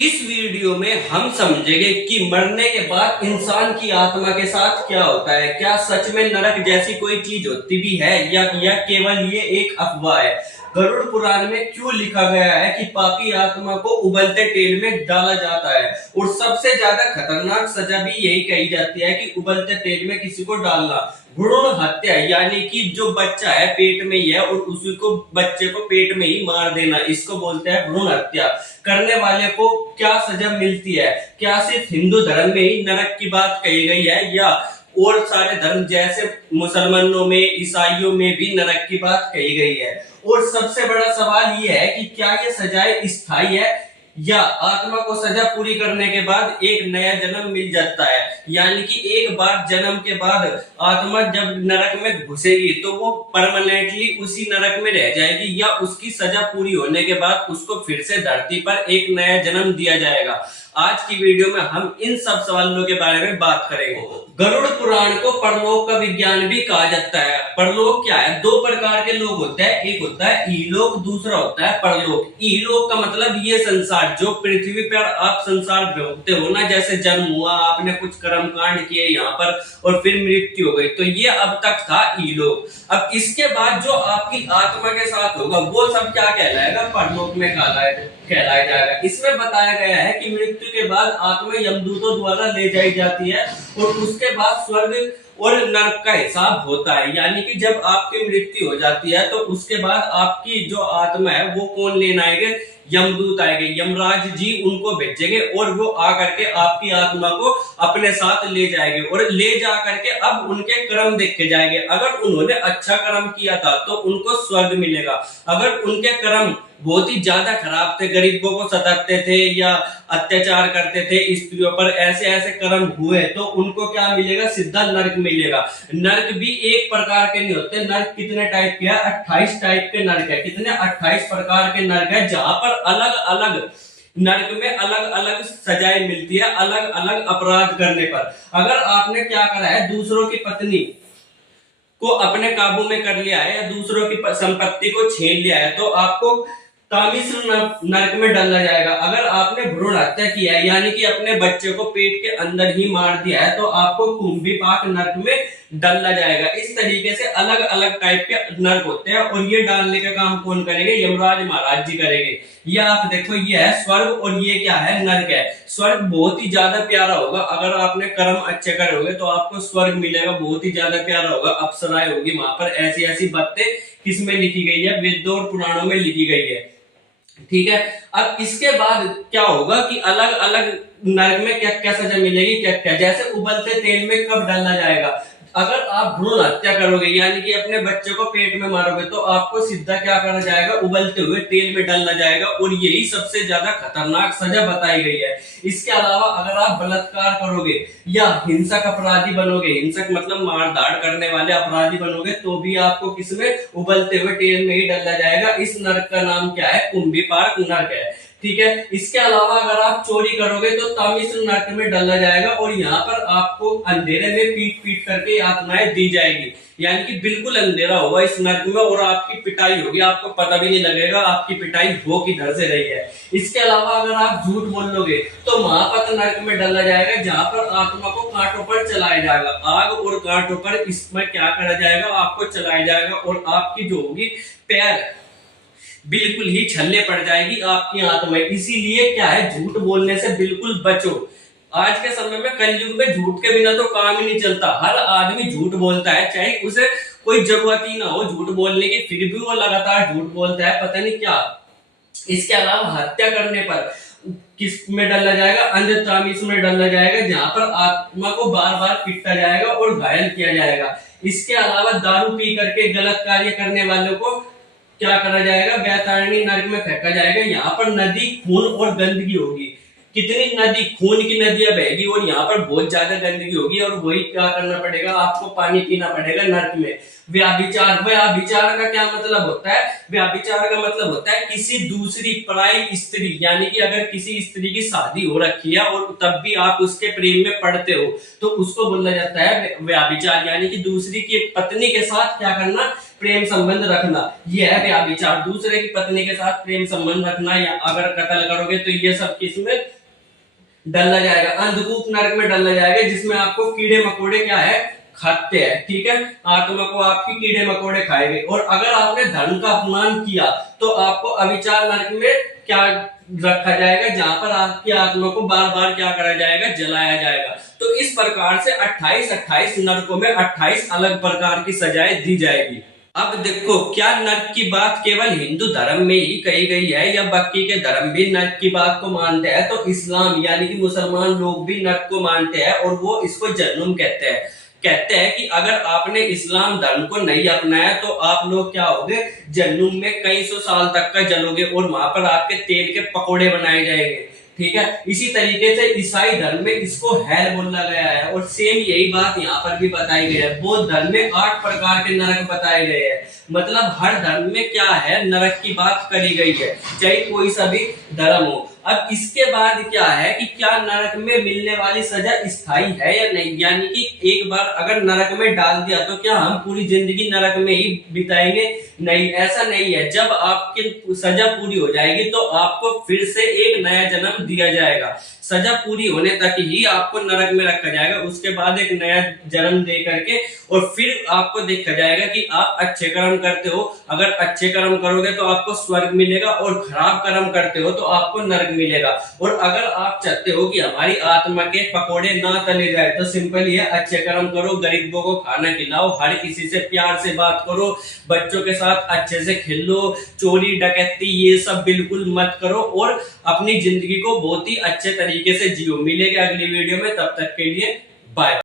इस वीडियो में हम समझेंगे कि मरने के बाद इंसान की आत्मा के साथ क्या होता है। क्या सच में नरक जैसी कोई चीज होती भी है या केवल ये एक अफवाह है। गरुड़ पुराण में क्यों लिखा गया है कि पापी आत्मा को उबलते तेल में डाला जाता है और सबसे ज्यादा खतरनाक सजा भी यही कही जाती है कि उबलते तेल में किसी को डालना। भ्रूण हत्या यानी कि जो बच्चा है पेट में ही है और उसी को बच्चे को पेट में ही मार देना, इसको बोलते हैं भ्रूण हत्या। करने वाले को क्या सजा मिलती है? क्या सिर्फ हिंदू धर्म में ही नरक की बात कही गई है या और सारे धर्म जैसे मुसलमानों में, ईसाइयों में भी नरक की बात कही गई है? और सबसे बड़ा सवाल यह है कि क्या ये सजाएं स्थायी है या आत्मा को सजा पूरी करने के बाद एक नया जन्म मिल जाता है। यानी कि एक बार जन्म के बाद आत्मा जब नरक में घुसेगी तो वो परमानेंटली उसी नरक में रह जाएगी या उसकी सजा पूरी होने के बाद उसको फिर से धरती पर एक नया जन्म दिया जाएगा। आज की वीडियो में हम इन सब सवालों के बारे में बात करेंगे। गरुड़ पुराण को परलोक का विज्ञान भी कहा जाता है। परलोक क्या है? दो प्रकार के लोग होते हैं, एक होता है ईलोक, दूसरा होता है परलोक। ईलोक का मतलब ये संसार जो पृथ्वी पर आप संसार भोगते हो ना, जैसे जन्म हुआ, आपने कुछ कर्म कांड किए यहाँ पर और फिर मृत्यु हो गई, तो ये अब तक था ईलोक। अब इसके बाद जो आपकी आत्मा के साथ होगा वो सब क्या कहलाएगा? परलोक में कहलाया जाएगा। इसमें बताया गया है कि मृत्यु के बाद आत्मा यमदूतों द्वारा ले जाई जाती है और उसके बाद स्वर्ग और नरक का हिसाब होता है। यानी कि जब आपकी मृत्यु हो जाती है तो उसके बाद आपकी जो आत्मा है वो कौन लेना आएगा? यमदूत आएंगे, यमराज जी उनको भेजेंगे और वो आकर के आपकी आत्मा को अपने साथ ले जाएंगे और ले जा करके अब उनके कर्म देखे जाएंगे। अगर उन्होंने अच्छा कर्म किया था तो उनको स्वर्ग मिलेगा। अगर उनके कर्म बहुत ही ज्यादा खराब थे, गरीबों को सताते थे या अत्याचार करते थे स्त्रियों पर, ऐसे ऐसे कर्म हुए तो उनको क्या मिलेगा? सीधा नरक मिलेगा। नरक भी एक प्रकार के नहीं होते। नरक कितने टाइप के है? 28 टाइप के नरक है। कितने? 28 प्रकार के नरक है, जहां पर अलग अलग नरक में अलग अलग सजाएं मिलती है अलग अलग अपराध करने पर। अगर आपने क्या करा है, दूसरों की पत्नी को अपने काबू में कर लिया है या दूसरों की संपत्ति को छीन लिया है तो आपको तामिश्र नरक में डाला जाएगा। अगर आपने भ्रूण हत्या किया है यानी कि अपने बच्चे को पेट के अंदर ही मार दिया है तो आपको कुंभीपाक नरक में डाला जाएगा। इस तरीके से अलग अलग टाइप के नरक होते हैं और ये डालने का काम कौन करेंगे? यमराज महाराज जी करेंगे। ये आप देखो, ये है स्वर्ग और ये क्या है? नरक है। स्वर्ग बहुत ही ज्यादा प्यारा होगा। अगर आपने कर्म अच्छे करोगे तो आपको स्वर्ग मिलेगा, बहुत ही ज्यादा प्यारा होगा। अप्सराएं होगी वहां पर। ऐसी ऐसी बातें किसमें लिखी गई है? वेदों और पुराणों में लिखी गई है। ठीक है। अब इसके बाद क्या होगा कि अलग अलग नरक में क्या क्या सजा मिलेगी, क्या क्या, जैसे उबलते तेल में कब डाला जाएगा? अगर आप भ्रूण हत्या करोगे यानी कि अपने बच्चे को पेट में मारोगे तो आपको सीधा क्या करा जाएगा? उबलते हुए तेल में डालना जाएगा और यही सबसे ज्यादा खतरनाक सजा बताई गई है। इसके अलावा अगर आप बलात्कार करोगे या हिंसक अपराधी बनोगे, हिंसक मतलब मारधाड़ करने वाले अपराधी बनोगे, तो भी आपको किसमें? उबलते हुए तेल में ही डाला जाएगा। इस नरक का नाम क्या है? कुंभीपाक नरक है। ठीक है। इसके अलावा अगर आप चोरी करोगे तो तामिश्र नरक में डाला जाएगा और यहाँ पर आपको अंधेरे में पीट पीट करके यातनाएं दी जाएगी। यानी कि बिल्कुल अंधेरा होगा इस नरक में और आपकी पिटाई होगी, आपको पता भी नहीं लगेगा आपकी पिटाई हो किधर से रही है। इसके अलावा अगर आप झूठ बोल लोगे तो महापत नरक में डाला जाएगा, जहां पर आत्मा को कांटों पर चलाया जाएगा। आग और कांटों पर इसमें क्या करा जाएगा? आपको चलाया जाएगा और आपकी जो होगी पैर बिल्कुल ही छल्ले पड़ जाएगी आपकी आत्मा। इसीलिए क्या है, झूठ बोलने से बिल्कुल बचो। आज के समय में कलयुग में झूठ के बिना तो काम ही नहीं चलता। हर आदमी झूठ बोलता है, चाहे उसे कोई जरूरत ही ना हो झूठ बोलने की, फिर भी वो लगातार झूठ बोलता है, पता नहीं क्या। इसके अलावा हत्या करने पर किस में डाला जाएगा? अंधतामिश में डाला जाएगा, जहां पर आत्मा को बार बार पीटा जाएगा और घायल किया जाएगा। इसके अलावा दारू पी करके गलत कार्य करने वालों को क्या करा जाएगा? वैतरणी नरक में फेंका जाएगा। यहाँ पर नदी, खून और गंदगी होगी। कितनी नदी, खून की नदियां बहेगी और यहाँ पर बहुत ज्यादा गंदगी होगी और वही क्या करना पड़ेगा? आपको पानी पीना पड़ेगा नरक में। व्याभिचार, व्याभिचार का क्या मतलब होता है? व्याभिचार का मतलब होता है किसी दूसरी पराई स्त्री, यानी कि अगर किसी स्त्री की शादी हो रखी है और तब भी आप उसके प्रेम में पड़ते हो तो उसको बोला जाता है व्याभिचार। यानी कि दूसरी की पत्नी के साथ क्या करना? प्रेम संबंध रखना, यह है व्यभिचार। दूसरे की पत्नी के साथ प्रेम संबंध रखना या अगर कत्ल करोगे तो ये सब किसमें डाला जाएगा, अंधकूप नरक में डाला जाएगा, जिसमें आपको कीड़े मकोड़े क्या है खाते हैं। ठीक है, आत्मा को आपकी कीड़े मकोड़े खाएंगे। और अगर आपने धर्म का अपमान किया तो आपको अविचार नरक में क्या रखा जाएगा, जहां पर आपकी आत्मा को बार बार क्या करा जाएगा, जलाया जाएगा। तो इस प्रकार से 28 नरकों में 28 अलग प्रकार की सजाएं दी जाएगी। अब देखो, क्या नर्क की बात केवल हिंदू धर्म में ही कही गई है या बाकी के धर्म भी नर्क की बात को मानते हैं? तो इस्लाम यानी कि मुसलमान लोग भी नर्क को मानते हैं और वो इसको जहन्नुम कहते हैं। कहते हैं कि अगर आपने इस्लाम धर्म को नहीं अपनाया तो आप लोग क्या होगे, जहन्नुम में कई सौ साल तक का जलोगे और वहां पर आपके तेल के पकोड़े बनाए जाएंगे। ठीक है, इसी तरीके से ईसाई धर्म में इसको हेल बोला गया है और सेम यही बात यहाँ पर भी बताई गई है। बौद्ध धर्म में 8 प्रकार के नरक बताए गए हैं। मतलब हर धर्म में क्या है, नरक की बात करी गई है, चाहे कोई सा भी धर्म हो। अब इसके बाद क्या है कि क्या नरक में मिलने वाली सजा स्थायी है या नहीं, यानी कि एक बार अगर नरक में डाल दिया तो क्या हम पूरी जिंदगी नरक में ही बिताएंगे? नहीं, ऐसा नहीं है। जब आपकी सजा पूरी हो जाएगी तो आपको फिर से एक नया जन्म दिया जाएगा। सजा पूरी होने तक ही आपको नरक में रखा जाएगा, उसके बाद एक नया जन्म दे करके और फिर आपको देखा जाएगा कि आप अच्छे कर्म करते हो। अगर अच्छे कर्म करोगे तो आपको स्वर्ग मिलेगा और खराब कर्म करते हो तो आपको नरक मिलेगा। और अगर आप चाहते हो कि हमारी आत्मा के पकोड़े ना तले जाए तो सिंपल ही है, अच्छे कर्म करो, गरीबों को खाना खिलाओ, हर किसी से प्यार से बात करो, बच्चों के साथ अच्छे से खेलो, चोरी डकैती ये सब बिल्कुल मत करो और अपनी जिंदगी को बहुत ही अच्छे तरीके से जियो। मिलेंगे अगली वीडियो में, तब तक के लिए बाय।